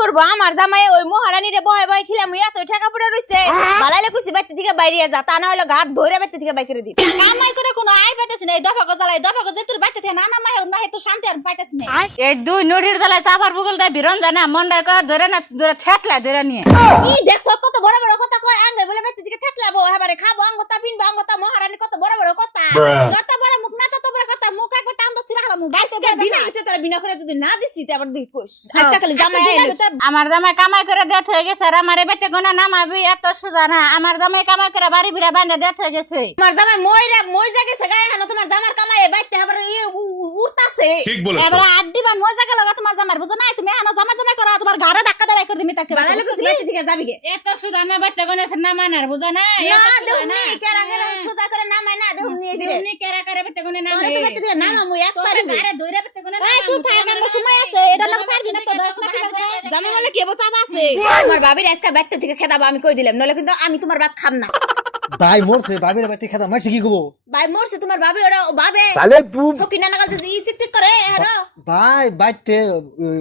করবো আমার জামাই ওই মহারানী রে বহে বহে খিলাম এত ঠেকা পড়ে রইছে বালাইলে কইছি বাইতে থেকে বাইরে যা তা না হলে ঘাট ধরে বাইতে থেকে বাইরে করে দিবি কামাই করে কোনো আই পাইতেছ না এই দফা গজালাই দফা গজে তোর বাইতে থেকে না মাই না হেতু শান্তি আর পাইতেছ না এই দুই নড়ির জ্বালায় চাপার বুগল দেয় বিরন জানা মনটা কয় ধরে না ধরে ঠেকলা ধরে নিয়ে কি দেখছ কত বড় বড় কথা কয় আঙ্গে বলে বাইতে থেকে ঠেকলাবো এবারে খাবো আঙ্গতা পিনবো আঙ্গতা মহারানী কত বড় বড় কথা যত বড় মুখ না তত বড় কথা মুখ একবার টান দছি রাখলাম বাইতে বিনা ভিতরে তোরা বিনা করে যদি না দিছি তে আবার দেখ কইস আজকে খালি জামাই আমার জামাই কামাই করে দেত হয়ে গেছে আর আমার বেটে গোনা নামাবি এত সোজা না আমার জামাই কামাই করে বাড়ি ভিড়া বান্ধা দেত হয়ে গেছে তোমার জামাই মইজা গেছে গায়ে হানো তোমার জামার কামাই বাইতে আবার উড়তাছে ঠিক বলেছো এবার আড্ডি বান মজা গেল তোমার জামার বুঝো নাই তুমি হানো জামা জামা করা তোমার গাড়ে ধাক্কা দেবাই করে দিমি তাকে বাঙালি কইছি বাইতে থেকে যাবি গে এত সোজা না বেটে গোনা না মানার বুঝো না না দেউনি কেরা কেরা সোজা করে নামাই না দেউনি ফিরে তুমি কেরা করে বেটে গোনা না তোরে তো বাইতে থেকে নামামু একবারে আরে দইরা বেটে গোনা এই চুপ থাক আমার সময় আছে এটা না পারবি না তো দশ না কি জামাই বলে কি বসা আছে তোমার বাবির আজকে বাইতে থেকে খেদাবো আমি কই দিলাম নলে কিন্তু আমি তোমার ভাত খাম না ভাই মরছে ভাবির বাইতে খেতা মারছে কি কব ভাই মরছে তোমার ভাবি ওরা ভাবে তাহলে তুই সকিনা না গলছে ই চিক চিক করে হ্যালো ভাই বাইতে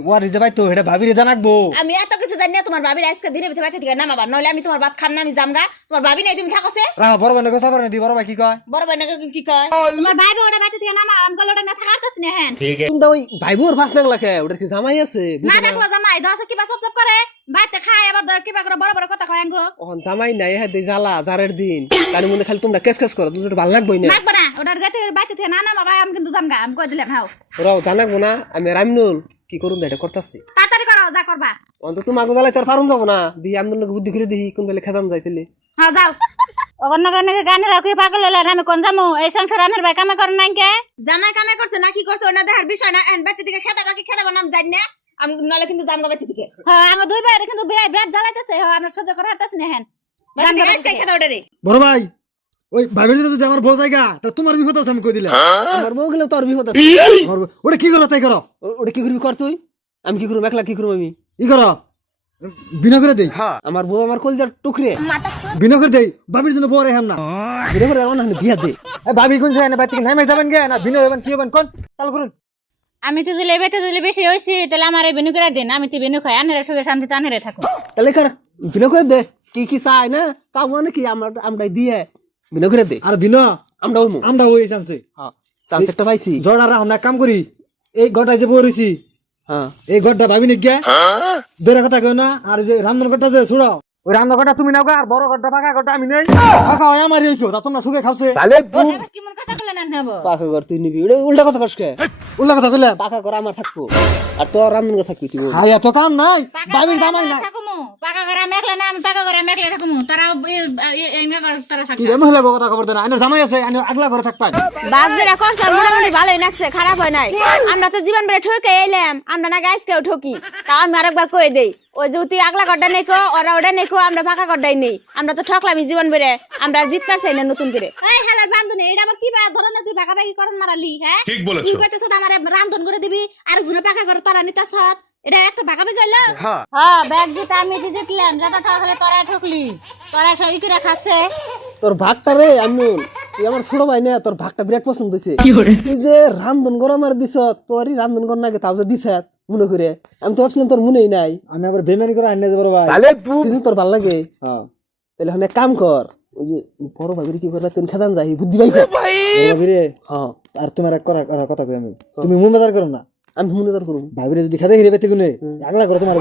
ওয়ার যে বাইতে এটা ভাবিরে জানাকবো আমি এত কিছু জানি না তোমার ভাবির আজকে দিনে ভিতরে বাইতে থেকে নামাবা নলে আমি তোমার ভাত খাম না আমি জামগা তোমার ভাবি নাই তুমি থাকোছে রাহ বড় ভাই নগো সাবর দি বড় ভাই কি কয় বড় ভাই নাকি কি কয় তোমার ভাই ওটা বাইতে থেকে নামা আমি গলোটা না থাকারতাছ না হেন তুমি ওই ভাইবোর ফাস লাগলা কে ওটা কি জামাই আছে না দেখলো জামাই দশ কিবা সব সব করে বাইতে খায় আবার কিবা করে বড় বড় কথা কয় আঙ্গো ওহন জামাই নাই হ্যাঁ দে জ্বালা জারের দিন তার মধ্যে খালি তোমরা কেস কেস করো তুমি ভালো লাগবই না লাগবে না ওটার যাইতে বাইতে থেকে না নামা ভাই আমি কিন্তু জামগা আমি কই দিলাম হ্যাঁ ওরাও জানাকবো না আমি রামনুল কি করুন এটা করতেছি তাড়াতাড়ি করো যা করবা অন্ত তুমি আগে জ্বালাই তার পারুন যাবো না দি আমদুল বুদ্ধি করে দিই কোন বেলে খেদান যাইতেলি হ্যাঁ যাও অগন্য গন্য গানে রাখি পাগল হলে আমি কোন জামু এই সংসার আনার ভাই কামে করেন নাই কে জামাই কামে করছে না কি করছে ওনা দেখার বিষয় না এন বাইতে থেকে খেদাবা কি খেদাবা নাম জানি না আমি নলে কিন্তু জামগা বাইতে থেকে হ্যাঁ আমার দুই ভাই কিন্তু বিরাট জ্বালাইতেছে হ্যাঁ আমরা সহ্য করে হারতাছ না হেন বাইতে থেকে আজকে খেদা ওটা রে বড় ভাই ওই ভাবির যদি আমার বউ জায়গা তা তোমার বিপদ আছে আমি কই দিলাম আমার বউ গেলে তোর বিপদ আছে ওটা কি করো তাই করো ওটা কি করবি কর তুই আমি কি করব একলা কি করব আমি ই করো বিনা করে দেই আমার বউ আমার কলজার টুকরে বিনা করে দেই ভাবির জন্য বউ রেহাম না বিয়ে করে আমার না বিয়া দে এ ভাবি কোন যায় না বাইতে নাই যাবেন গে না বিনা হবেন কি হবেন কোন চালু করুন আমি তো দিলে বেতে দিলে বেশি হইছি তাহলে আমার এই বিনু করে দিন আমি তো বিনু খাই আনরে সুখে শান্তিতে আনরে থাকো তাহলে কর বিনা করে দে কি কি চাই না চাও মানে কি আমরা দিয়ে বিনা করে দে আর বিনা আমরা ওমু আমরা ওই চান্সে হ্যাঁ চান্স একটা পাইছি জড়া রাখ না কাম করি এই গড়টায় যে বইছি হ্যাঁ এই গড়টা ভাবি নি গে দূরে কথা কই না আর যে রান্নার গড়টা যে ছুড়াও ওই রান্নার গড়টা তুমি নাও গা, আর বড় গড়টা পাকা গড়টা আমি নেই পাকা হয় আমার এই কেউ তা তোমরা সুখে খাওছে তাহলে তুই কি মন কথা বলে না নেব পাকা কর তুই নিবি ওটা উল্টা কথা কস কে উল্লা কথা কইলে পাকা কর আমার থাকবো আর তোর রান্ধন করে থাকবি তুই হাই এত কাম নাই ভাবির দামাই নাই থাকুমু পাকা ঘরে মেখলে না আমি পাকা ঘরে মেখলে থাকুমু তারা এই মেঘর তারা কি থাকে রে মহিলা কথা খবর দেনা আইনা জামাই আছে আইনা আগলা ঘরে থাকপাই বাপ যেটা করছে মোটামুটি ভালোই লাগছে খারাপ হয় নাই আমরা তো জীবন বেড়ে ঠকে এলাম আমরা না গাছ কেউ ঠকি তাও আমি আরেকবার কয়ে দেই ওই যে তুই আগলা গড্ডা নেকো ওরা ওটা নেকো আমরা ফাঁকা গড্ডাই নেই আমরা তো ঠকলামই জীবন বেড়ে আমরা জিত পারছি না নতুন করে এই হেলা রান্ধন এটা আবার কি ধরনের তুই ভাগাভাগি করন মারালি হ্যাঁ ঠিক বলেছো তুই কইতেছ আমার রান্ধন করে দিবি আরেকজনে পাকা করে তারা নিতাছ এটা একটা ভাগাভাগি হইলো হ্যাঁ ব্যাগ দিতে আমি দি জিতলাম যত ঠক হলে তোরা ঠকলি তোরা সই করে খাচ্ছে তোর ভাগটা রে আমি তুই আমার ছোট ভাই না তোর ভাগটা বিরাট পছন্দ হইছে তুই যে রান্ধন করা আমার দিছ তোরই রান্ধন কর নাকি তাও যে দিছ মনে করে আমি তো ভাবছিলাম তোর মনেই নাই আমি আবার বেমানি করে আইনা যাব ভাই তাহলে তুই তোর ভাল লাগে হ্যাঁ তাহলে হনে কাম কর ওই যে বড় ভাবির কি করলা তুই খেদান যাই বুদ্ধি পাই ভাবি রে হ্যাঁ আর তোমার এক কথা কই আমি তুমি মন বাজার করো না আমি মনে কর করুম ভাবিরে যদি খেতে হিরে বেতে গুনে আগলা করে তোমার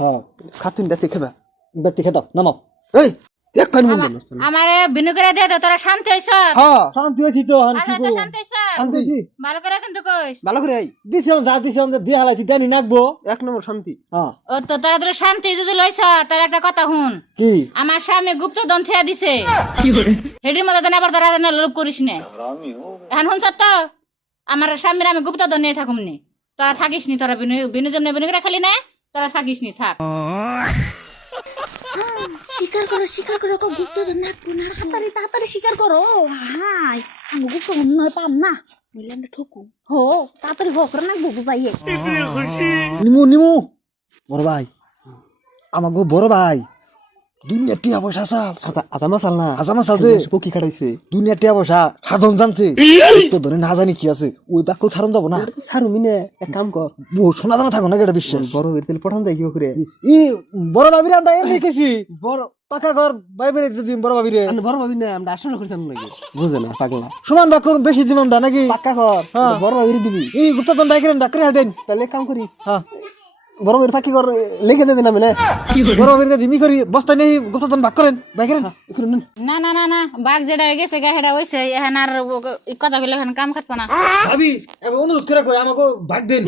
হ্যাঁ খাতুন ডাসি খেবা বেতে খেতাও নামাও এই এক কান মন আমারে বিনু করে দে দে তোরা শান্তি হইছ হ্যাঁ শান্তি হইছি তো হান কি করব শান্তি হইছ শান্তি হইছি ভালো করে কিন্তু কইস ভালো করে আই দিছম যা দিছম দিয়ে হালাইছি জানি নাকবো এক নম্বর শান্তি হ্যাঁ ও তো তোরা তোরা শান্তি যদি লইছ তার একটা কথা শুন কি আমার স্বামী গুপ্ত দন ছেয়া দিছে কি করে হেডির মতো দেন আবার তোরা না লোভ করিস না এখন শুনছ তো আমার স্বামীর আমি গুপ্ত দন নিয়ে থাকুম নি তোরা থাকিস নি তোরা বিনু বিনু জন্য বিনু করে খালি না তোরা থাকিস নি থাক স্বীকার করো কো গুপ্ত না তাড়াতাড়ি স্বীকার করো হাই আমি গুপ্ত নয় পাম না বললাম না ঠকু হো তাড়াতাড়ি হোক না বুঝাইয়ে নিমু নিমু বড় ভাই আমাগো বড় ভাই দুনিয়া টিয়া পয়সা চাল আজা মাসাল না আজা মাসাল যে পকি খাটাইছে দুনিয়া টিয়া পয়সা সাধন জানছে তো ধরে না জানি কি আছে ওই বাক্য ছাড়ন যাবো না সারু মিনে এক কাম কর বহু শোনা দানা থাকো না এটা বিশ্বাস বড় হয়ে তেল পঠান দেয় কি করে ই বড় ভাবিরে আমরা এমনি কেছি বড় পাকা ঘর বাইরে যদি বড় ভাবিরে আমি বড় ভাবি না আমরা আসলে করতাম নাকি বুঝে না পাগলা সমান বাক্য বেশি দিম আমরা নাকি পাক্কা কর বড় ভাবিরে দিবি এই গুপ্তধন বাইকের ডাক্তারে দেন তাহলে এক কাম করি হ্যাঁ বড় ভাবির পাকি কর লেগে দে না মানে বড় ভাবিরে দিমি করি বস্তা নেই গুপ্তধন ভাগ করেন বাইকের একটু নেন না না না না বাঘ যেটা হয়ে গেছে গা হেটা হইছে এখন আর কথা বলে এখন কাম খাটবো না ভাবি আমি অনুরোধ করে কই আমাকে ভাগ দেন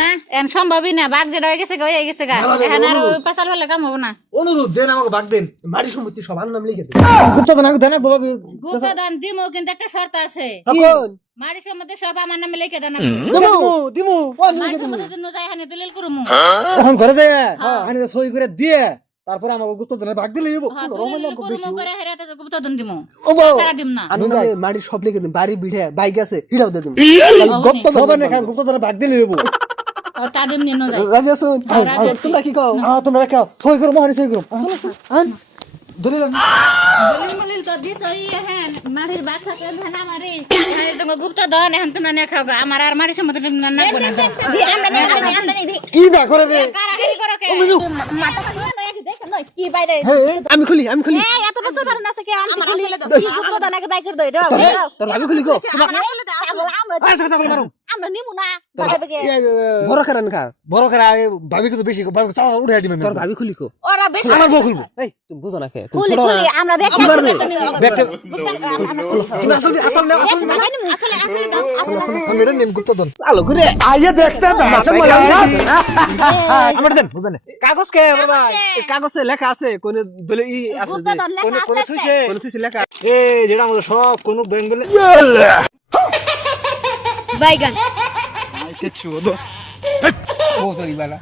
না এখন সম্ভবই না বাঘ যেটা হয়ে গেছে গা হয়ে গেছে গা এখন আর পেশাল ফেলে কাম হবো না অনুরোধ দেন আমাকে ভাগ দেন মাটি সম্পত্তি সবার নাম লিখে দে গুপ্তধন আমাকে দেন ভাবি গুপ্তধন দিমো কিন্তু একটা শর্ত আছে এখন মারির সম্বন্ধে সব আমার নামে লিখে দেন দিমু দিমু মারির সম্বন্ধে জন্য যাই হানি দলিল করুম এখন করে যায় আমি সই করে দিয়ে তারপর আমাকে গুপ্তধনের ভাগ দিলে হইব দলিল করুম করে হেরাতে গুপ্তধন দিমো ও বাবা সারা দিম না আমি মাটি সব লিখে দিন বাড়ি বিড়ে বাইক আছে হিটাও দে দিন গপ্ত সবার না গুপ্তধনের ভাগ দিলে হইব তা দিম নিনো যাই রাজি আসুন তোমরা কি কও তোমরা কেউ সই করো মহানি সই করো দলিল দলিল মলিল তো দিছ হ্যাঁ মারির বাঘ থাকে না মারি মারি তো গুপ্তধন এখন তোমরা না খাও আমার আর মারির সম্বন্ধে না নাকবো না কি না করে রে কারাগারি করো কে কি বাইরে আমি খুলি এত বছর পারেন আছে কি আমি খুলি গুপ্তধন আগে বাইকের দই তোর আমি খুলি গো আমরা নিমু না বড় খারান খা বড় করে ভাবি কিন্তু বেশি চাওয়া উঠে দিবেন তোর ভাবি খুলি কো ওরা বেশি আমার বউ খুলবো এই তুমি বুঝো না কে তুমি খুলি ছোট খুলি না আমরা ব্যাগ আমার নে। ব্যাগটা আসলে আসলে আসলে দাও আসলে আমি এটা নিম গুপ্তধন চালু করে আমার দেন বুঝবেন কাগজ কে বাবা কাগজে লেখা আছে কোন দলে ই আছে যে গুপ্তধন লেখা কোন আছে থইছে কোন কিছু লেখা এই যেটা আমাদের সব কোন ব্যাংক বলে বাইগান ও তোরি বালা